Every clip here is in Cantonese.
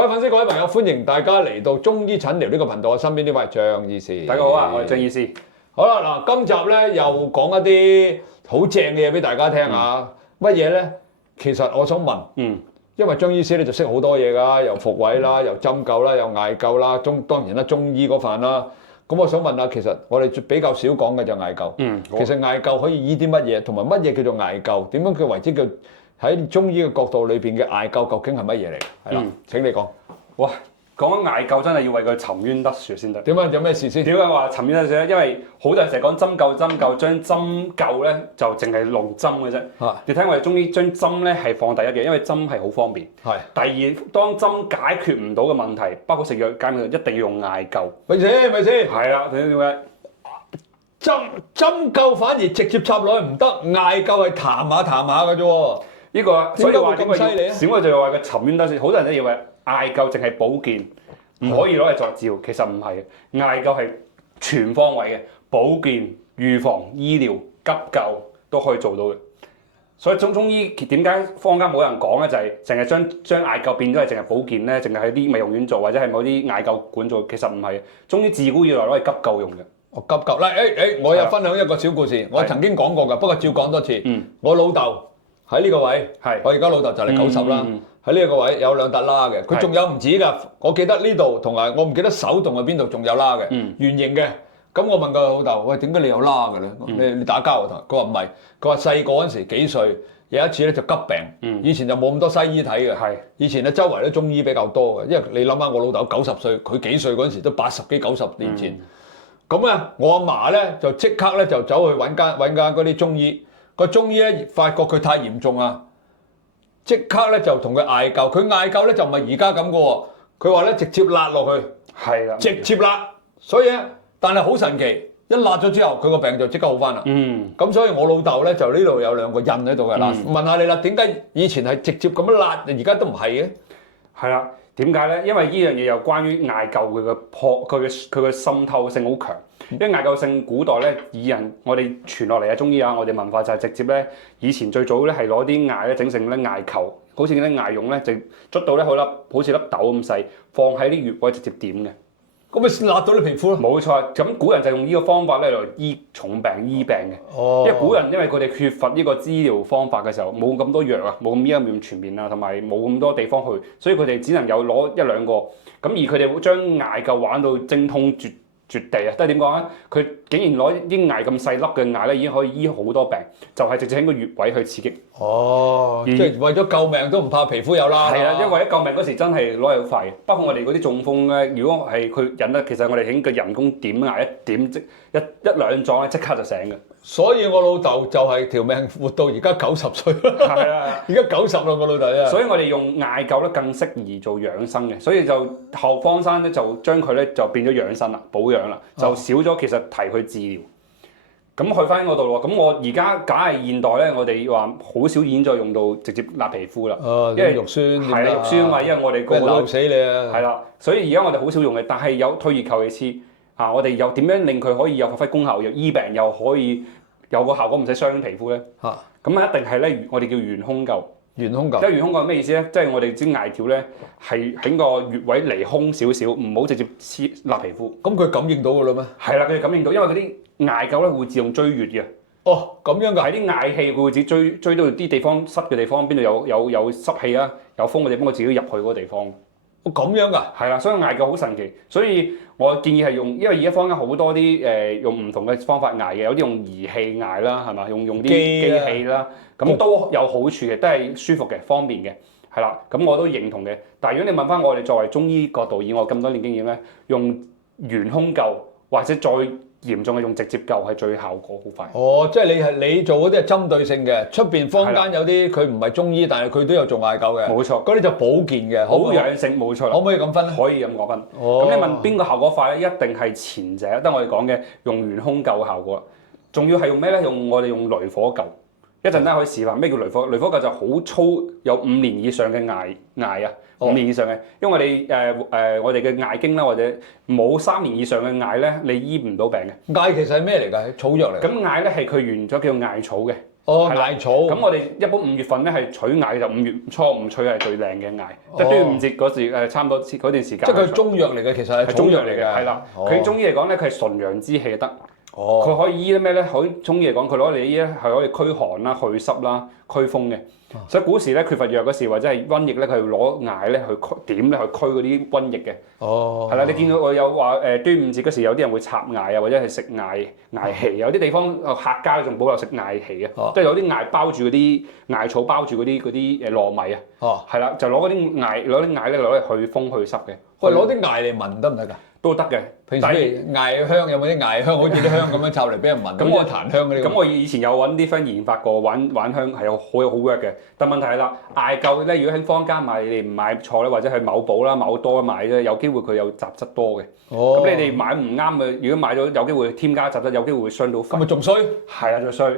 各位粉絲、各位朋友，歡迎大家嚟到中醫診療呢個頻道。我身邊呢位係張醫師。大家好啊，我係張醫師。好啦，嗱，今集咧又講一啲好正嘅嘢俾大家聽下。乜嘢咧？其實我想問，因為張醫師咧就識好多嘢㗎，又復位啦，又針灸啦，又艾灸啦，當然啦，中醫嗰範啦。咁我想問下，其實我哋比較少講嘅就係艾灸。其實艾灸可以醫啲乜嘢，同埋乜嘢叫做艾灸？點樣叫為之叫喺中醫嘅角度裏邊嘅艾灸究竟係乜嘢嚟？係啦，請你講。哇，講緊艾灸真係要為佢沉冤得雪先得。點解有咩事先？點解話沉冤得雪咧？因為好多人成日講針灸，將針灸咧就淨係弄針嘅啫。你睇我哋中醫將針咧係放第一嘅，因為針係好方便。係。第二，當針解決唔到嘅問題，包括食藥解決，一定要用艾灸。咪先？係啦，點解？針灸反而直接插落去唔得，艾灸係彈下嘅啫喎。呢個所以話咁犀利啊！小我就話佢沉冤得雪，好多人都以為艾灸淨係保健，唔可以攞嚟作治療，其實唔係嘅。艾灸係全方位嘅保健、預防、醫療、急救都可以做到嘅。所以中醫點解坊間冇人講咧？就係淨係將艾灸變咗係淨係保健咧，淨係喺啲美容院做或者係某啲艾灸館做，其實唔係嘅。中醫自古以來攞嚟急救用嘅。哦，急救啦！我有分享一個小故事，我曾經講過㗎，不過照講多次。我老豆喺呢個位，我而家老豆就嚟90啦。喺呢個位有兩笪疤嘅，佢仲有唔止㗎。我記得呢度同埋我唔記得手同喺邊度仲有疤嘅，圓形嘅。咁我問個老豆：喂，點解你有疤嘅咧？你打交啊？佢話唔係，佢話細個嗰陣時幾歲，有一次咧就急病。以前就冇咁多西醫睇嘅，以前咧周圍都中醫比較多嘅。因為你諗下，我老豆90歲，佢幾歲嗰陣時都80幾90年前。咁啊，我阿嫲咧就即刻咧就走去揾間嗰啲中醫。個中醫咧發覺佢太嚴重啊，即刻咧就同佢艾灸。佢艾灸咧就唔係而家咁嘅喎，佢話咧直接辣落去，係啦，直接辣。所以咧，但係好神奇，一辣咗之後，佢個病就即刻好翻啦。咁所以我老豆咧就呢度有兩個印喺度嘅。嗱，問下你啦，點解以前係直接咁樣辣，而家都唔係嘅？係啦，點解咧？因為呢樣嘢又關於艾灸佢嘅滲透性好強。因為艾灸性古代咧，我哋傳落嚟嘅中醫啊，我哋文化就係直接咧，以前最早咧係攞啲艾咧整成咧艾球，好似啲艾絨咧，就捽到咧好似粒豆咁細，放喺啲穴位直接點嘅。咁咪先辣到你皮膚咯？冇錯，咁古人就用呢個方法咧嚟醫重病、醫病嘅。因為古人因為佢哋缺乏呢個治療方法嘅時候，冇咁多藥啊，冇咁醫咁全面啊，同埋冇咁多地方去，所以佢哋只能有攞一兩個。咁而佢哋會將艾灸玩到精通絕地啊！都係點講咧？佢竟然攞啲艾咁細粒嘅艾咧，已經可以醫好多病，就係直接喺個穴位去刺激。即係為咗救命都唔怕皮膚有啦。係啦，因為為咗救命嗰時真係攞嚟好快嘅。包括我哋嗰啲中風咧，如果係佢忍得，其實我哋喺個人工點艾一點即一兩撞咧，即刻就醒嘅。所以我老豆就係條命活到而家90歲。係啊，而家90啦，我老豆啊。所以我哋用艾灸咧更適宜做養生嘅，所以就後方山咧就將佢咧就變咗養生啦，保養啦，就少咗其實提去治療。咁去翻嗰度咯。咁我而家假係現代咧，我哋話好少已經再用到直接辣皮膚啦。因為肉酸係啦，肉酸啊嘛，因為我哋個個都鬧死你啊。係啦，所以而家我哋好少用嘅，但係有退而求其次。我哋又點樣令佢可以有發揮功效，又醫病又可以有個效果，唔使傷皮膚咧？咁一定係咧，我哋叫元空灸。元空灸，即係元空灸係咩意思咧？即係我哋支艾條咧係喺個穴位離空少少，唔好直接黐辣皮膚。咁佢感應到㗎啦咩？係啦，佢感應到，因為嗰啲艾灸咧會自動追穴嘅。哦，咁樣㗎，喺啲艾氣佢會自己追到啲地方濕嘅地方，邊度有濕氣啊，有風嘅地方，佢自己入去嗰個地方。哦，咁樣㗎，係啦，所以艾灸好神奇，所以我建議係用，因為而家坊間好多啲用唔同嘅方法艾嘅，有啲用儀器艾啦，係嘛，用啲機器啦，咁都有好處嘅，都係舒服嘅、方便嘅，係啦，咁我都認同嘅。但係如果你問翻我哋作為中醫角度，以我咁多年經驗咧，用元空灸或者再嚴重嘅用直接灸係最效果好快。哦，即係你做嗰啲係針對性嘅，出邊坊間有啲佢唔係中醫，但係佢都有做艾灸嘅。冇錯，嗰啲就保健嘅，好養性，冇錯。可唔可以咁分咧？可以咁講分。咁你問邊個效果快咧？一定係前者，得我哋講嘅用元空灸嘅效果。仲要係用咩咧？我哋用雷火灸。一陣間可以示範咩叫雷火。雷火灸就好粗，有5年以上嘅艾啊，5年以上嘅。因為我哋嘅艾經啦，或者冇3年以上嘅艾咧，你醫唔到病嘅。艾其實係咩嚟㗎？草藥嚟。咁艾咧係佢原咗叫艾草嘅。艾草。咁我哋一般5月份咧係取艾就5月初5取係最靚嘅艾，即係端午節嗰時差唔多嗰段時間。即係佢中藥嚟嘅，其實係中藥嚟嘅，係啦。佢中醫嚟講咧，佢係純陽之氣得。佢可以醫啲咩咧？可以中醫嚟講，佢攞嚟醫咧係可以驅寒啦、去濕啦、驅風嘅。所以古時咧缺乏藥嗰時，或者係瘟疫咧，佢攞艾咧去點咧去驅嗰啲瘟疫嘅。係啦，你見到我有話端午節嗰時有啲人會插艾啊，或者係食艾皮，有啲地方客家仲保留食艾皮嘅，即係有啲艾包住嗰啲艾草包住嗰啲糯米啊。係啦，就攞啲艾咧攞嚟去風去濕嘅。喂，攞啲艾嚟聞得唔得㗎？都得嘅。平時艾香有冇啲艾香？好似啲香咁樣插嚟俾人聞，咁我檀香嗰啲。咁我以前有揾啲 friend 研發過玩香係好 work 嘅，但問題係啦，艾灸咧，如果喺坊間買，你哋唔買錯咧，或者去某寶啦、某多買咧，有機會佢有雜質多嘅。咁你哋買唔啱嘅，如果買咗有機會添加雜質，有機會會傷到肺。咁咪仲衰？係啊，仲衰。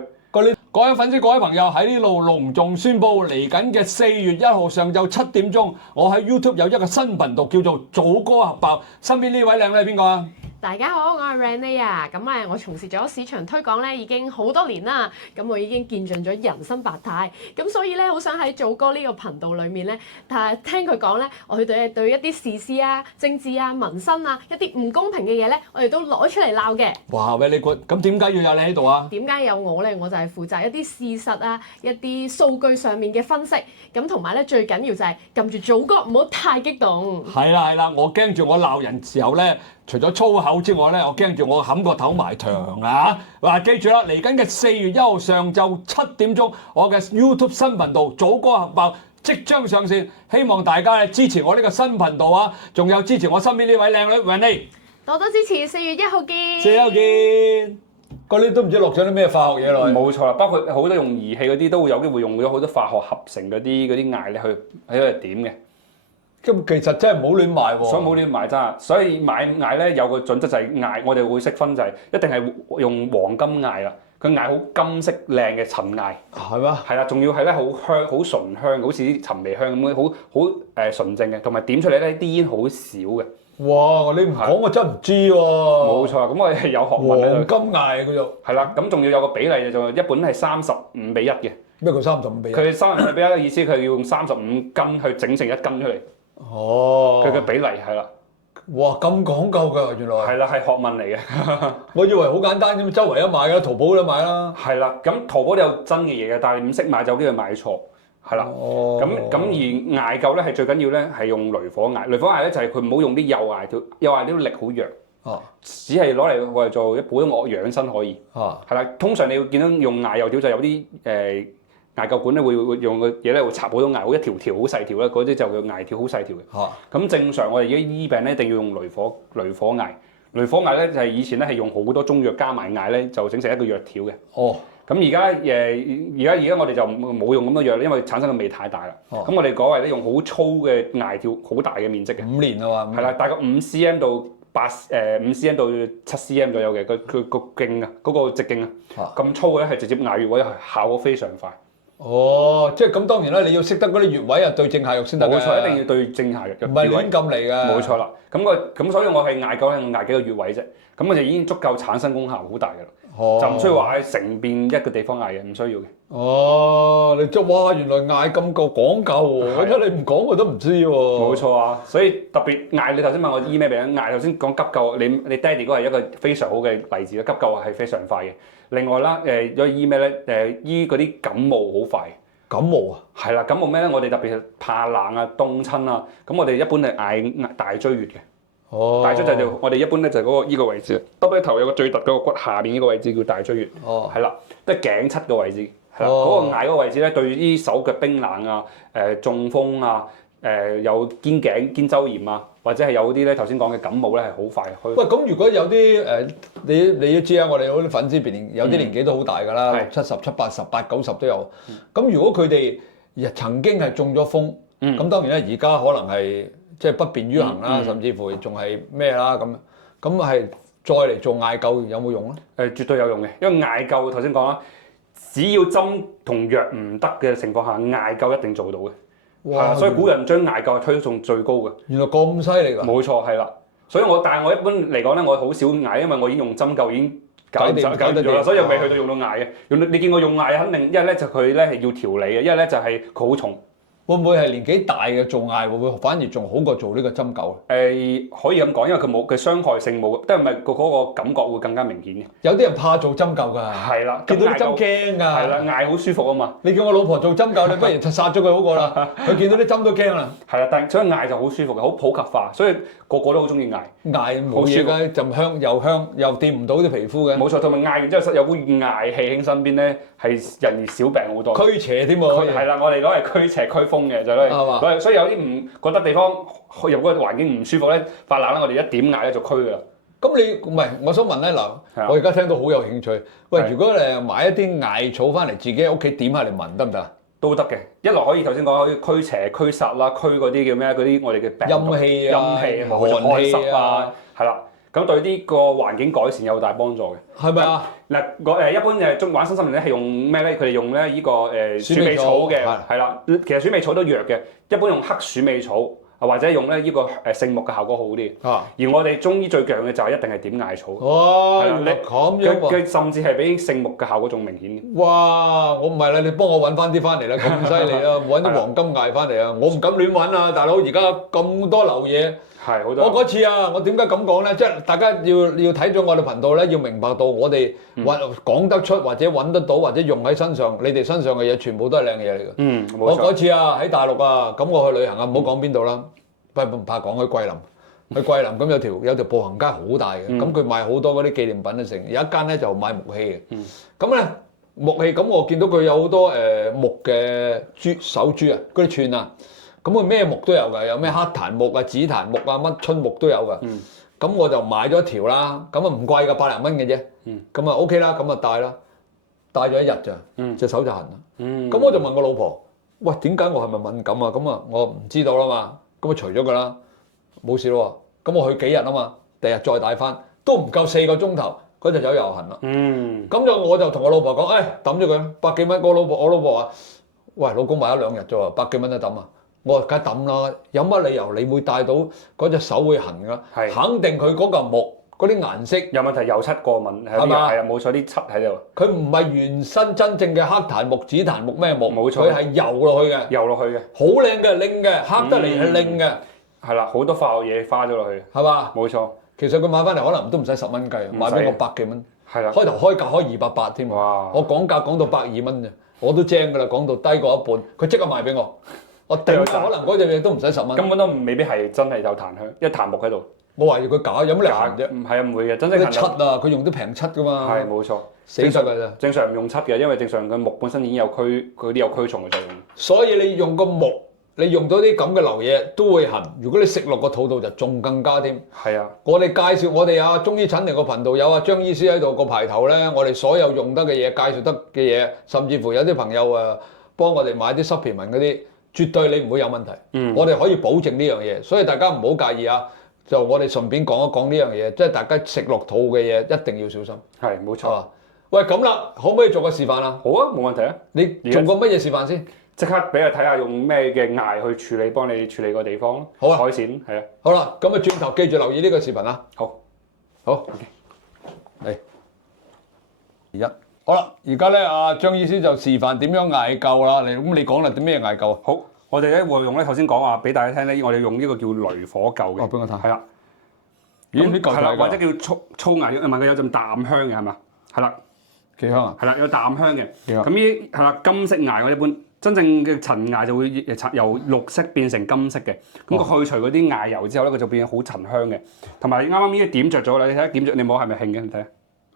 各位粉絲、各位朋友喺呢度隆重宣佈，嚟緊嘅4月1號上晝7點鐘，我喺 YouTube 有一個新頻道叫做祖哥核爆。身邊呢位靚女係邊個啊？大家好，我係 Renee 啊，咁我從事咗市場推廣咧已經好多年啦，咁我已經見盡咗人生百態，咁所以咧好想喺祖哥呢個頻道裏面咧，但係聽佢講咧，我哋對一啲時事啊、政治啊、民生啊一啲唔公平嘅嘢咧，我哋都攞出嚟鬧嘅。哇，very good！咁點解要有你喺度啊？點解有我咧？我就係負責一啲事實啊、一啲數據上面嘅分析，咁同埋咧最緊要就係撳住祖哥唔好太激動。係啦，我驚住我鬧人時候咧。除咗粗口之外咧，我驚住我冚個頭埋牆啊！嗱，記住啦，嚟緊嘅4月1號上晝7點鐘，我嘅 YouTube 新頻道祖哥核爆即將上線，希望大家咧支持我呢個新頻道啊！仲有支持我身邊呢位靚女 Renee，多多支持，4月1號見。4月1號見。嗰啲都唔知落咗啲咩化學嘢落去。冇錯啦，包括好多用儀器嗰啲都會有機會用咗好多化學合成嗰啲艾咧去喺度點嘅。咁其實真係唔好亂買喎，所以冇亂買咋，所以買艾咧有個準則就係艾，我哋會識分就係一定係用黃金艾啦，佢艾好金色靚嘅陳艾，係咩？係啦，仲要係咧好香、好純香，好似啲尋味香咁樣，好純正嘅，同埋點出嚟咧啲煙好少嘅。哇！你唔講我真唔知喎。冇錯，咁我哋有學問喺度。黃金艾佢就係啦，咁仲要有個比例就一本係35:1嘅。咩叫35:1？佢35:1嘅意思，佢要用35斤去整成1斤出嚟。哦，佢嘅比例係啦，哇咁講究㗎，原來係啦，係學問嚟嘅。我以為好簡單咁，周圍都買㗎，淘寶都買啦。係啦，咁淘寶都有真嘅嘢嘅，但係你唔識買就有機會買錯，係啦。咁而艾灸咧係最緊要咧係用雷火艾，雷火艾咧就係佢唔好用啲幼艾條，幼艾啲力好弱，只係攞嚟我哋做一普通我養生可以。係啦，通常你要見到用艾幼條就有啲艾灸館咧會用個嘢咧會插好多艾，好一條條好細條咧，嗰啲就叫艾條好細條嘅。咁正常我哋而家醫病咧一定要用雷火艾。雷火艾咧就係以前咧係用好多中藥加埋艾咧就整成一個藥條嘅。咁而家我哋就冇用咁多藥，因為產生嘅味太大啦。咁我哋改為咧用好粗嘅艾條，好大嘅面積嘅。5年啊嘛。係啦，大概5cm 到5cm 到7cm 左右嘅，佢個徑啊，嗰個直徑啊，咁粗嘅咧係直接艾穴位，效果非常快。即係咁當然啦，你要識得嗰啲穴位啊，對症下藥先得嘅。冇錯，一定要對症下藥。唔係亂咁嚟㗎。冇錯啦，咁所以我係艾灸係艾幾個穴位啫，咁我就已經足夠產生功效好大㗎啦。就唔需要話成遍一個地方艾嘅，唔需要嘅。你哇原來艾咁夠講究喎，我覺得你唔講我都唔知喎。冇錯啊，所以特別艾，你頭先問我醫咩病？艾頭先講急救，你爹哋嗰係一個非常好嘅例子啦，急救係非常快嘅。另外啦，如果醫咩咧？醫嗰啲感冒好快。感冒啊？係啦，感冒咩咧？我哋特別係怕冷啊、凍親啊，咁我哋一般係艾大椎穴嘅。大椎就我哋一般咧就係嗰個依個位置，耷低頭有個最突嗰個骨下邊呢個位置叫大椎穴。係啦，即係頸側個位置。係啦，嗰個艾嗰個位置咧，對啲手腳冰冷啊、中風啊、有肩周炎啊，或者係有啲咧頭先講嘅感冒咧係好快去。喂，咁如果有啲你都知啊，我哋嗰啲粉絲有啲年紀都好大㗎啦，70、70、80、80、90都有。咁如果佢哋曾經係中咗風，咁當然咧而家可能係即係不便於行啦，甚至乎仲係咩啦咁係再嚟做艾灸有冇用咧？絕對有用嘅，因為艾灸頭先講啦，只要針同藥唔得嘅情況下，艾灸一定做到嘅。哇！所以古人將艾灸推崇最高嘅。原來咁犀利㗎？冇錯，係啦。所以但係我一般嚟講咧，我好少艾，因為我已經用針灸已經搞掂咗啦，掂所以又未去到用到艾嘅。你見我用艾肯定一係咧就佢咧係要調理嘅，一係咧就係佢好重。會唔會係年紀大嘅做艾會唔會反而仲好過做呢個針灸？可以咁講，因為佢傷害性冇，即係咪個嗰個感覺會更加明顯嘅。有啲人怕做針灸㗎，係啦，見到啲針驚㗎。係啦，艾好舒服啊嘛。你叫我老婆做針灸，你不如殺咗佢好過啦。佢見到啲針都驚啦。係啦，但係所以艾就好舒服嘅，好普及化，所以個個都好中意艾。艾冇嘢㗎，就香又掂唔到啲皮膚嘅。冇錯，同埋艾完之後有股艾氣喺身邊咧，係人少病好多。驅邪添喎。係啦，我哋攞嚟驅邪驅風嘅就攞嚟，所以有啲唔覺得地方入嗰個環境唔舒服咧，發冷咧，我哋一點艾咧就驅㗎啦。咁你唔係，我想問咧嗱，我而家聽到好有興趣。喂，如果誒買一啲艾草翻嚟，自己喺屋企點下嚟聞得唔得啊？都得嘅，一來可以頭先講可以驅邪驅煞啦，驅嗰啲叫咩？嗰啲我哋嘅病陰氣啊、陰氣、寒氣啊，係啦。咁對呢個環境改善有大幫助嘅，係咪啊？嗱，一般誒中玩身心靈咧係用咩咧？佢哋用咧呢個鼠尾草嘅，係啦。其實鼠尾草都弱嘅，一般用黑鼠尾草或者用咧呢個聖木嘅效果好啲。而我哋中醫最強嘅就係一定係點艾草。哇！原來咁樣喎，佢甚至係比聖木嘅效果仲明顯嘅。哇！我唔係啦，你幫我揾翻啲翻嚟啦，咁犀利啊！揾啲黃金艾翻嚟啊！我唔敢亂揾啊，大佬！而家咁多流嘢。係好多。我嗰次啊，我點解咁講咧？即係大家要睇咗我哋頻道咧，要明白到我哋講得出或者揾得到或者用喺身上，你哋身上嘅嘢全部都係靚嘢嚟嘅。冇錯。我嗰次啊喺大陸啊，咁我去旅行啊，唔好講邊度啦，唔怕講去桂林。去桂林咁有條步行街好大嘅，咁佢賣好多嗰啲紀念品啊成，有一間咧就賣木器嘅。咁咧木器咁我見到佢有好多木嘅手珠啊，嗰啲串啊。咁佢咩木都有㗎，有咩黑檀木啊、紫檀木啊、乜春木都有㗎。咁我就買咗一條啦，咁啊唔貴㗎，100零蚊嘅啫。咁啊 OK 啦，咁啊戴啦，戴咗一日咋，隻手就痕啦。咁我就問我老婆：喂，點解我係咪敏感啊？咁啊我唔知道啦嘛，咁啊除咗佢啦，冇事咯喎。咁我去幾日啊嘛，第日再戴翻，都唔夠4個鐘頭，嗰隻手又痕啦。咁我就同我老婆講：抌咗佢，100幾蚊。我老婆話：喂，老公買咗2日啫喎，100幾蚊都抌啊！我話梗係抌啦，有乜理由你會戴到嗰隻手會痕㗎？肯定佢嗰嚿木嗰啲顏色有問題，油漆過敏係嘛？係啊，冇錯啲漆喺度。佢唔係原身真正嘅黑檀木、紫檀木咩木？冇錯，佢係油落去嘅。油落去嘅。好靚嘅，靚嘅，黑得嚟係靚嘅。係啦，好多化學嘢花咗落去。係嘛？冇錯。其實佢買翻嚟可能都唔使10蚊雞，買俾我100幾蚊。係啦。開頭開價開280添。哇！我講價講到120蚊啫，我都精㗎啦，講到低過一半，佢即刻賣俾我。我定價可能嗰隻嘢都唔使10蚊，根本都未必係真係有檀香，一檀木喺度。我懷疑佢假，有乜理由啫？唔係啊，唔會嘅，真正漆啊，佢用啲平漆㗎嘛。係冇錯，死得㗎咋。正常唔用漆嘅，因為正常嘅木本身已經有佢啲有驅蟲嘅作用。所以你用個木，你用到啲咁嘅流嘢都會痕。如果你食落個肚度就仲更加添。係啊，我哋介紹我哋啊中醫診療個頻道有啊張醫師喺度個排頭咧，我哋所有用得嘅嘢介紹得嘅嘢，甚至乎有啲朋友幫我哋買啲 supplement 嗰啲。絕對你唔會有問題，我哋可以保證呢樣嘢，所以大家唔好介意啊。就我哋順便講一講呢樣嘢，即係大家食落肚嘅嘢一定要小心。係冇錯。喂，咁啦，可唔可以做個示範啊？好啊，冇問題啊。你做過乜嘢示範先？即刻俾我睇下用咩嘅艾去處理，幫你處理個地方。好啊，海鮮係啊。好啦，咁啊轉頭記住留意呢個視頻啦。好，嚟1。好啦，而家咧阿張醫師就示範點樣艾灸啦。咁你講啦，點咩艾灸啊？好，我哋咧會用咧頭先講話俾大家聽咧，我哋用呢個叫雷火灸嘅。俾我睇。係啦。咦？呢嚿係㗎。或者叫粗艾，唔係佢有陣淡香嘅係嘛？係啦。幾香啊？係啦，有淡香嘅。幾香？咁呢係啦，金色艾我一般真正嘅陳艾就會由綠色變成金色嘅。咁佢去除嗰啲艾油之後咧，佢就變好陳香嘅。同埋啱啱呢啲點着咗啦，你睇下點着，你摸係咪興嘅？你睇下。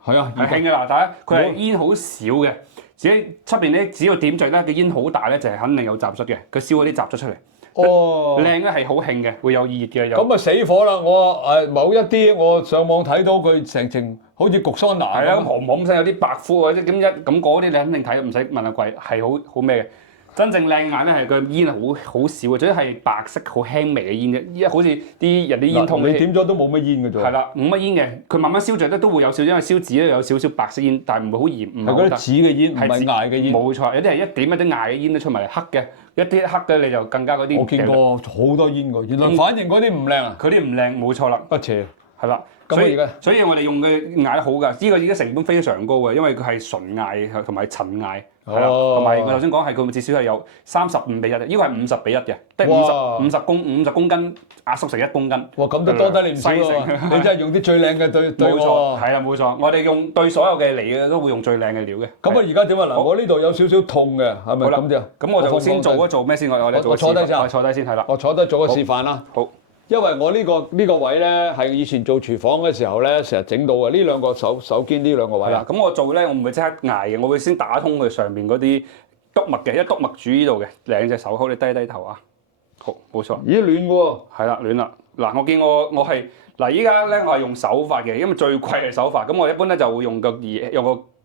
係啊，係興嘅啦，大家佢係煙好少嘅，自己出邊咧只要點着咧，個煙好大咧，就係肯定有雜質嘅，佢燒嗰啲雜質出嚟。靚咧係好興嘅，會有熱嘅。咁啊死火啦！我某一啲我上網睇到佢成程好似焗桑拿。係啊，咁紅聲有啲白呼或者咁嗰啲你肯定睇，唔使問阿貴，係好咩嘅。真正靚眼咧係個煙好少嘅，總之係白色好輕微嘅煙啫。依家好似啲人啲煙筒，你點咗都冇乜煙嘅啫。係啦，冇乜煙嘅，佢慢慢燒着咧都會有少少，因為燒紙咧有少少白色煙，但係唔會好嚴，唔係嗰啲紙嘅煙，唔係艾嘅煙。冇錯，有啲係一點一啲艾嘅煙都出埋嚟，黑嘅一啲黑嘅你就更加嗰啲。我見過好多煙㗎，原來反應嗰啲唔靚啊！佢啲唔靚，冇錯啦，不邪。係啦。咁而家所以我哋用嘅艾好㗎，呢個已經成本非常高嘅，因為佢係純艾同埋陳艾，係啦，同埋我頭先講係佢至少係有35:1，呢個係50:1嘅，即係50公斤壓縮成1公斤。哇！咁都多得你唔少喎，你真係用啲最靚嘅對冇錯，喎。係啦冇錯，我哋用對所有嘅嚟嘅都會用最靚嘅料嘅。咁啊，而家點啊？嗱，我呢度有少少痛嘅，係咪好啦咁啫？咁我就先做咩先？我哋做我坐低先我坐低先係啦。我坐低做個示範啦。好。因為我呢個位咧係以前做廚房嘅時候咧，成日整到嘅呢兩個手肩呢兩個位係啦，咁我做咧，我唔會即刻捱嘅，我會先打通佢上邊嗰啲篤脈嘅，因為篤脈主呢度嘅兩隻手，好，你低頭啊，好，冇錯。咦，暖喎！係啦，暖啦。嗱，我見我係嗱，依家咧我係用手法嘅，因為最貴係手法，咁我一般咧就會用個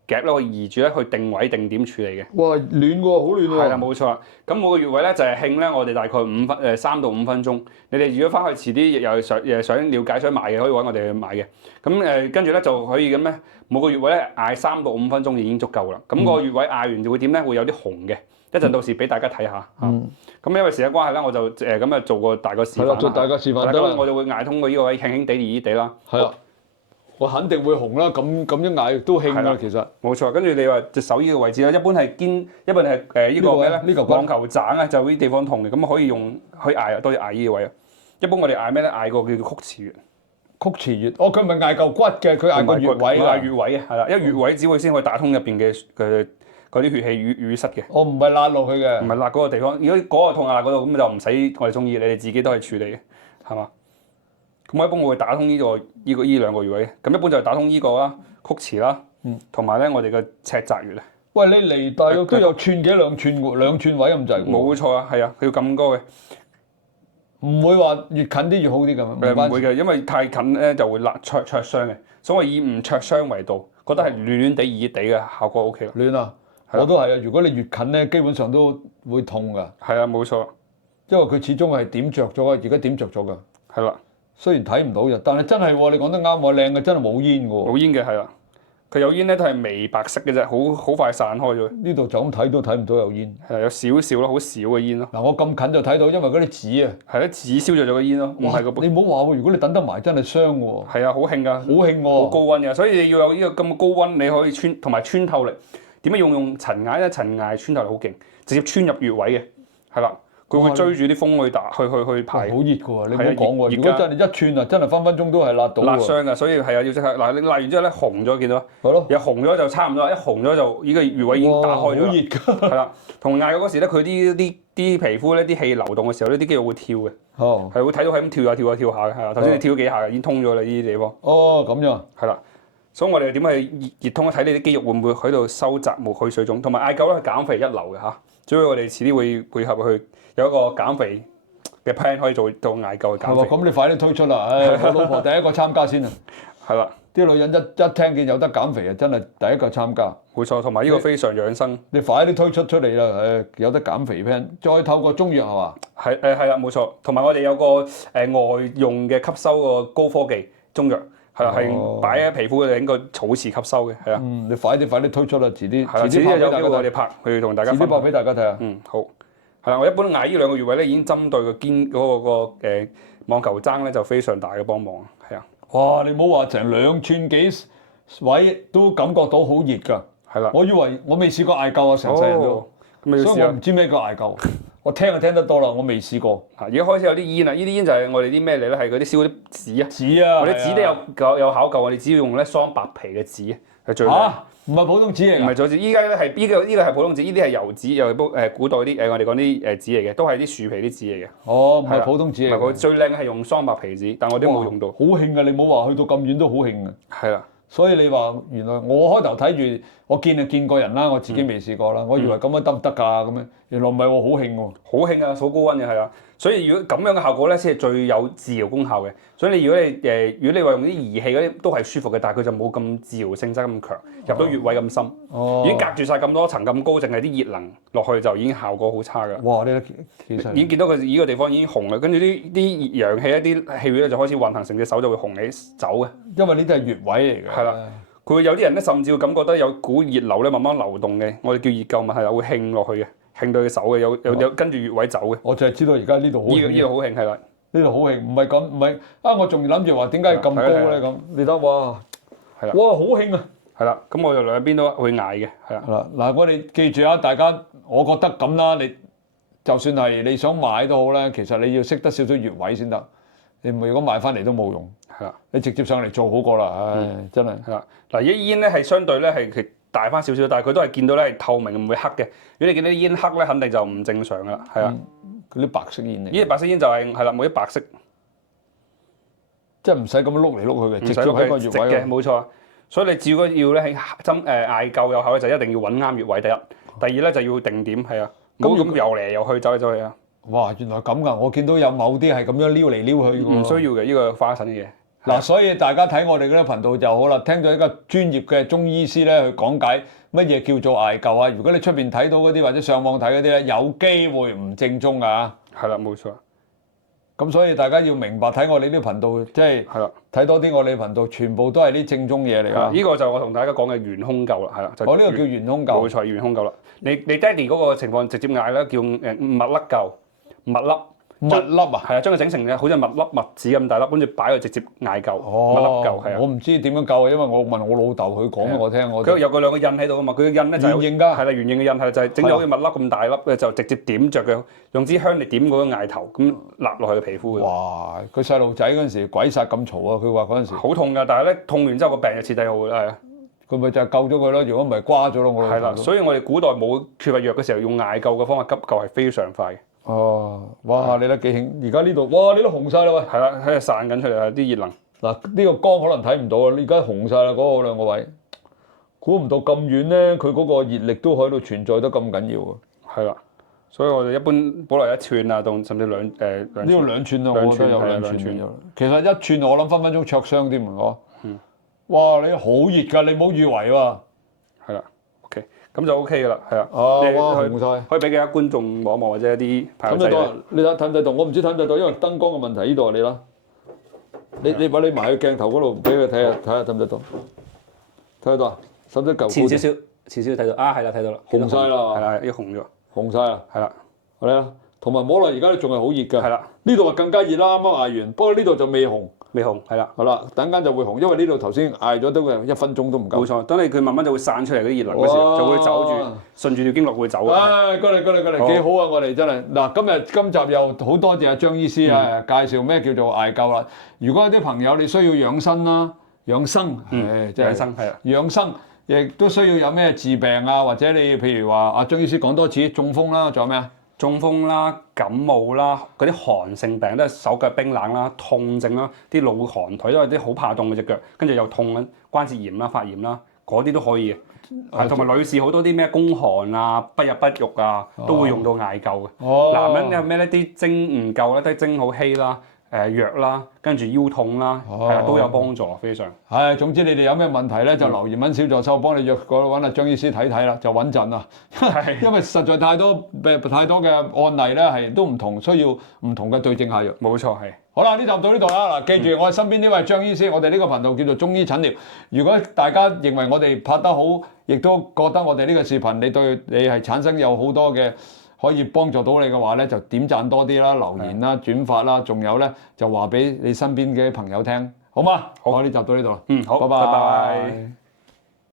夾咧，我移住咧去定位定點處理嘅。哇，暖喎，好暖喎！係啦，冇錯啦。咁我個穴位咧就係興咧，我哋大概3到5分鐘。你哋如果翻去遲啲又想了解想買嘅，可以揾我哋去買嘅。咁跟住咧就可以咁咧，每個穴位咧嗌3到5分鐘已經足夠啦。咁個穴位嗌完就會點咧？會有啲紅嘅。一陣到時俾大家睇下嚇。咁因為時間關係咧，我就咁做個大個示範啦。做大個示範得啦。咁我就會嗌通過呢個位輕輕地、熱熱地啦。係啊。我肯定會紅啦，咁樣嗌都興啦，其實。冇錯，跟住你話隻手呢個位置咧，一般係一般係呢個咩咧？呢個網球肘啊，就呢啲地方痛嘅，咁可以嗌啊，多啲嗌呢個位啊。一般我哋嗌咩咧？嗌個叫做曲池穴。曲池穴，哦，佢唔係嗌嚿骨嘅，佢嗌個穴位㗎。嗌穴位嘅，係啦，因為穴位只會先可以打通入邊嘅嗰啲血氣淤塞嘅。我唔係辣落去嘅。唔係辣嗰個地方，如果嗰個痛辣嗰度，咁就唔使我哋中醫，你哋自己都係處理嘅，係嘛？咁我一般我會打通呢兩個穴位，咁一般就係打通呢個啦，曲池啦，同埋咧我哋嘅尺澤穴咧。喂，你嚟大約都有寸幾兩寸位咁滯喎。冇錯啊，係啊，佢要咁高嘅，唔會話越近啲越好啲咁。唔會嘅，因為太近咧就會灼傷嘅，所以以唔灼傷為度，覺得係暖暖地、熱地嘅效果 OK 啦。暖啊！我都係啊，如果你越近咧，基本上都會痛㗎。係啊，冇錯。因為佢始終係點着咗啊，而家點着咗㗎。係啦。雖然睇唔到嘅，但係真係喎，你講得啱喎，靚嘅真係冇煙㗎喎。冇煙嘅係啦，佢有煙咧都係微白色嘅啫，好快散開咗。呢度就咁睇都睇唔到有煙。係有少少咯，好少嘅煙咯。嗱，我咁近就睇到，因為嗰啲紙啊。係咯，紙燒咗咗個煙咯，唔係個。你唔好話喎，如果你等得埋真係傷喎。係啊，好興㗎。好興喎。好高溫嘅，所以你要有呢個咁高溫，你可以同埋穿透力。點解用陳艾咧？陳艾穿透力好勁，直接穿入穴位嘅，係啦。佢會追住啲風去排。好熱㗎喎！你唔好講喎，如果真係一寸啊，真係分分鐘都係辣到喎。辣傷㗎，所以係啊，要即刻嗱，你辣完之後咧紅咗，見到？係咯。又紅咗就差唔多，一紅咗就呢個穴位已經打開咗。好熱㗎。係啦，同艾嗰時咧，佢啲皮膚咧啲氣流動嘅時候咧，啲肌肉會跳嘅。哦。係會睇到係咁跳下跳下嘅，係啊。頭先你跳咗幾下嘅，已經通咗啦呢啲地方。哦，咁樣。係啦。所以我哋點去熱通咧？睇你啲肌肉會唔會喺度收窄、冇去水腫，同埋艾灸咧係減肥一流嘅嚇。所以我哋遲啲會配合去有一個減肥嘅 plan 可以做到艾灸去減肥。咁你快啲推出啦！唉，我老婆第一個參加先啊。係啦，啲女人一聽見有得減肥啊，真係第一個參加。冇錯，同埋呢個非常養生。你快啲推出嚟啦！唉，有得減肥 plan，再透過中藥係嘛？係啦，冇錯。同埋我哋有個外用嘅吸收個高科技中藥。係啦，係擺喺皮膚嘅應該草池吸收嘅，係啊。你快啲推出啦，遲啲有機會我哋拍去同大家分享。遲啲拍俾大家睇下。好。係啦，我一般嗌呢兩個穴位咧，已經針對個肩嗰個網球踭咧，就非常大嘅幫忙。係啊。哇！你唔好話成2寸幾位都感覺到好熱㗎。係啦。我以為我未試過艾灸啊，成世人都。所以我唔知咩叫艾灸。我聽就聽得多啦，我未試過。而家開始有啲煙啦，呢啲煙就係我哋啲咩嚟咧？係嗰啲燒嗰啲紙啊。紙啊！我啲紙都有考究，我哋只要用咧桑白皮嘅紙係最靚。唔係普通紙嚟㗎。唔係左紙，依家咧係呢個係普通紙，呢啲係油紙，又係古代啲我哋講啲紙嚟嘅，都係啲樹皮啲紙嚟嘅。哦，唔係普通紙嚟。唔係佢最靚係用桑白皮紙，但我哋冇用到。好興啊！你冇話去到咁遠都好興啊。係啦。所以你話原來我開頭睇住我見過人啦，我自己未試過啦。我以為咁樣得唔得㗎咁樣，原來唔係喎，好興喎。好興啊，好高溫嘅係啊。所以如果咁樣嘅效果咧，先係最有治療功效嘅。所以如果你話用啲儀器嗰啲都係舒服嘅，但係佢就冇咁治療性質咁強，入到穴位咁深，已經隔住晒咁多層咁高，淨係啲熱能落去就已經效果好差㗎。哇！你其實已經見到佢呢個地方已經紅啦，跟住啲陽氣一啲氣血咧就開始運行，成隻手就會紅起走嘅。因為呢啲係穴位嚟嘅。係啦。佢會有啲人咧，甚至會感覺得有股熱流咧，慢慢流動嘅，我哋叫熱灸嘛，係會興落去嘅，興到隻手嘅，有跟住穴位走嘅。我就係知道而家呢度好興。呢度好興係啦。呢度好興，唔係咁，唔係啊！我仲諗住話點解咁高咧咁？你得哇，係啦，哇好興啊！係啦，咁我哋兩邊都會捱嘅，係啦。係啦，嗱，我哋記住啊，大家，我覺得咁啦，你就算係你想買都好咧，其實你要識得少少穴位先得。你唔係如果買翻嚟都冇用，係啦，你直接上嚟做好過啦，唉，真係。係啦，嗱，依啲煙咧係相對咧係大翻少少，但係佢都係見到咧係透明，唔會黑嘅。如果你見到啲煙黑咧，肯定就唔正常噶啦，係啊。嗰啲白色煙嚟。呢啲白色煙就係啦，冇啲白色，即係唔使咁樣碌嚟碌去嘅，直接唔使喺個穴直嘅，位度。冇錯。所以你如果要咧喺艾灸有效咧，就一定要揾啱穴位。第一，第二咧就要定點，係啊，唔好咁游嚟游去，走嚟走去啊。哇，原來咁㗎！我見到有某啲係咁樣撩嚟撩去㗎喎。唔需要嘅，呢個花神嘅嘢。嗱，所以大家睇我哋嗰啲頻道就好啦，聽咗一個專業嘅中醫師咧去講解乜嘢叫做艾灸啊！如果你出邊睇到嗰啲或者上網睇嗰啲咧，有機會唔正宗㗎。係啦，冇錯。咁所以大家要明白睇我哋呢啲頻道，即係係啦，睇多啲我哋頻道，全部都係啲正宗嘢嚟㗎。呢個就我同大家講嘅元空灸啦，係啦。我呢個叫元空灸。冇錯，元空灸啦。你爹哋嗰個情況直接嗌啦，叫蜜粒灸，蜜粒。蜜粒啊？係啊，將佢整成好似蜜粒麥子咁大粒，跟住擺佢直接艾灸，蜜粒灸係啊。我唔知點樣灸啊，因為我問我老豆佢講我聽，我佢有個兩個印喺度啊嘛，佢個印咧就圓形㗎，係啦，圓形嘅印係就係整咗好似蜜粒咁大粒嘅，就直接點着佢，用支香嚟點嗰個艾頭，咁揦落去個皮膚嘅。哇！佢細路仔嗰陣時鬼殺咁嘈啊！佢話嗰陣時好痛㗎，但係咧痛完之後個病就徹底好㗎，係啊。佢咪就係救咗佢咯，如果唔係瓜咗咯，我老豆。係啦，所以我哋古代冇缺乏藥嘅時候，用艾灸嘅方法急救係非常快嘅。哦，哇！你睇幾興，而家呢度，哇！你都紅晒啦喂！係啦，喺度散緊出嚟啊啲熱能。嗱，呢個光可能睇唔到啊，你而家紅晒啦嗰個兩個位，估唔到咁遠咧，佢嗰個熱力都喺度存在得咁緊要啊！係啦，所以我哋一般保留1寸啊，甚至兩寸。呢度2寸啊，我覺得有2寸咗。其實1寸我諗分分鐘灼傷添啊！哇！你好熱㗎，你唔好以為喎。係啦 ，OK，咁就 OK 㗎啦，係啦。哇！紅晒。可以俾其他觀眾望一望或者一啲朋友仔。睇唔睇到啊？你睇唔睇到？我唔知睇唔睇到，因為燈光嘅問題。呢度啊，你啦。你把你埋去鏡頭嗰度俾佢睇下睇唔睇到？睇得到啊？使唔使舊？前少少睇到啊，係啦，睇到啦。紅晒啦，係啦，要紅咗。紅晒啦，係啦，係啦。同埋摸落而家都仲係好熱㗎。係啦。呢度啊更加熱啦，啱啱嗌完。不過呢度就未紅。未紅，係啦。好啦，等間就會紅，因為呢度頭先嗌咗都1分鐘都唔夠。冇錯，等你佢慢慢就會散出嚟嗰啲熱能嗰時，就會走住，順住條經絡會走。唉，過嚟幾好啊！我哋真係嗱，今集又好多謝阿張醫師啊，介紹咩叫做艾灸啦。如果有啲朋友你需要養生啦、養生，養生係啊，養生亦都需要有咩治病啊，或者你譬如話阿張醫師講多次中風啦，仲有咩啊？中風啦、感冒啦、嗰啲寒性病都係手腳冰冷啦、痛症啦、啲老寒腿都係啲好怕凍嘅隻腳，跟住又痛緊關節炎啦、發炎啦，嗰啲都可以嘅。同埋女士好多啲咩宮寒啊、不入不育啊，都會用到艾灸嘅。男人有咩咧？啲精唔夠咧，啲精好稀啦。藥啦，跟住腰痛啦，係啦，都有幫助，非常。係，總之你哋有咩問題咧，就留言揾小助手幫你約過揾阿張醫師睇睇啦，就穩陣啦。因為實在太多嘅案例咧，係都唔同，需要唔同嘅對症下藥。冇錯，係。好啦，呢集到呢度啦。嗱，記住我哋身邊呢位張醫師，我哋呢個頻道叫做中醫診療。如果大家認為我哋拍得好，亦都覺得我哋呢個視頻你對你係產生有好多嘅可以幫助到你嘅話咧，就點讚多啲啦、留言啦、轉發啦，仲有咧就話俾你身邊嘅朋友聽，好嗎？好，呢集到呢度啦。好，拜拜。拜拜。